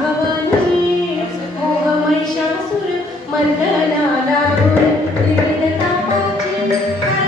भवानी मोह महिषासुर त्रिविध तापाची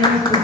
Gracias.